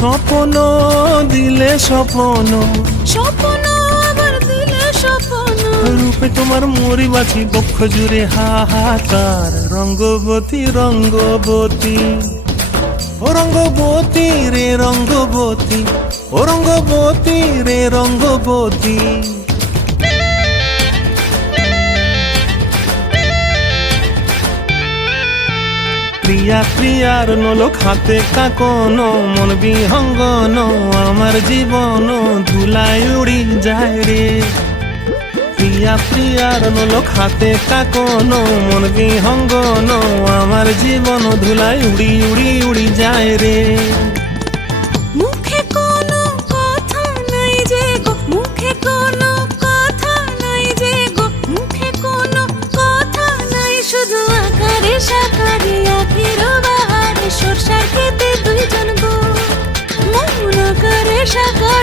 স্বপ্ন দিলে স্বপ্ন। স্বপ্ন আবার দিলে স্বপ্ন। রূপে তোমার মরি বাছি বক্ষ জুড়ে হাহাকার রঙ্গবতী রঙ্গবতী। ও রঙ্গবতী রে রঙ্গবতী ও রঙ্গবতী রে রঙ্গবতী। ক্রিয়া ক্রিয়ার নোলক হাতে কাকন, মন বিহঙ্গন, আমার জীবন ধুলায় উড়ি যায় রে। প্রিয়া প্রিয়ার নোলক হাতে কাকন, মন বিহঙ্গন, আমার জীবন ধুলায় উড়ি উড়ি উড়ি যায় রে। 山河